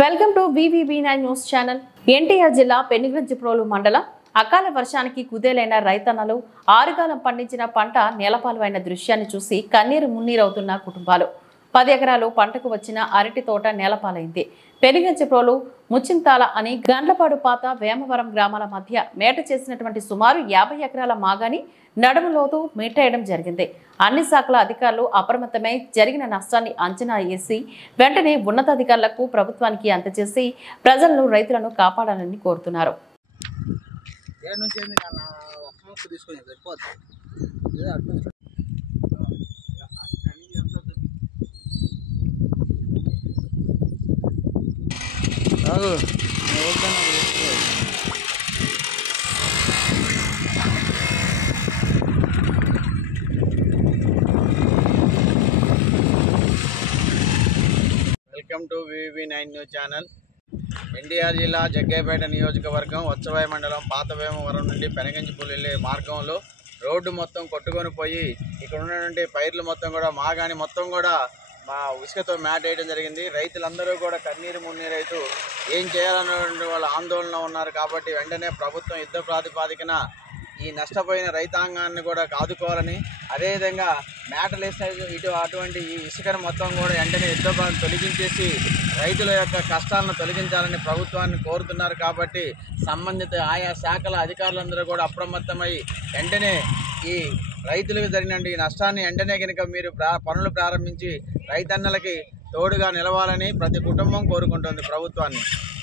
Welcome to VVB9 news channel. NTR జిల్లా పెనుగంచిప్రోలు మండలం అకాల వర్షానికి కుదేలైన రైతన్నలు ఆరుగాలం పండించిన పంట నేలపాలైన దృశ్యాన్ని చూసి కన్నీరు మున్నీరవుతున్న కుటుంబాలు. 10 ఎకరాలు పంటకు వచ్చిన అరటి తోట నేలపాలైంది. పెనుగంచిప్రోలు ముచ్చింతాల అని గండ్లపాడు పాత వేమవరం గ్రామాల మధ్య మేట చేసినటువంటి సుమారు 50 ఎకరాల మాగాని నడుములోతు మీటేయడం జరిగింది. అన్ని శాఖల అధికారులు అప్రమత్తమై జరిగిన నష్టాన్ని అంచనా వేసి వెంటనే ఉన్నతాధికారులకు ప్రభుత్వానికి అందజేసి ప్రజలను రైతులను కాపాడాలని కోరుతున్నారు. Welcome to VVB9 news channel. NTR జిల్లా జగ్గయ్యపేట నియోజకవర్గం వచ్చవాయి మండలం పాత వేమవరం నుండి పెనుగంచిప్రోలు వెళ్ళే మార్గంలో రోడ్డు మొత్తం కొట్టుకొని పోయి ఇక్కడ ఉన్నటువంటి పైర్లు మొత్తం కూడా మాగాని మొత్తం కూడా మా ఉసుకతో మ్యాట్ వేయడం జరిగింది. రైతులందరూ కూడా కన్నీరు మున్నీరైతూ ఏం చేయాలన్నటువంటి వాళ్ళ ఆందోళన ఉన్నారు. కాబట్టి వెంటనే ప్రభుత్వం యుద్ధ ప్రాతిపాదికన ఈ నష్టపోయిన రైతాంగాన్ని కూడా ఆదుకోవాలని, అదేవిధంగా మ్యాటలు వేసిన అటువంటి ఈ ఇసుకను మొత్తం కూడా వెంటనే యుద్ధ తొలగించేసి రైతుల యొక్క కష్టాలను తొలగించాలని ప్రభుత్వాన్ని కోరుతున్నారు. కాబట్టి సంబంధిత ఆయా శాఖల అధికారులందరూ కూడా అప్రమత్తమై వెంటనే ఈ రైతులకు జరిగిన ఈ నష్టాన్ని వెంటనే కనుక మీరు పనులు ప్రారంభించి రైతన్నలకి తోడుగా నిలవాలని ప్రతి కుటుంబం కోరుకుంటుంది ప్రభుత్వాన్ని.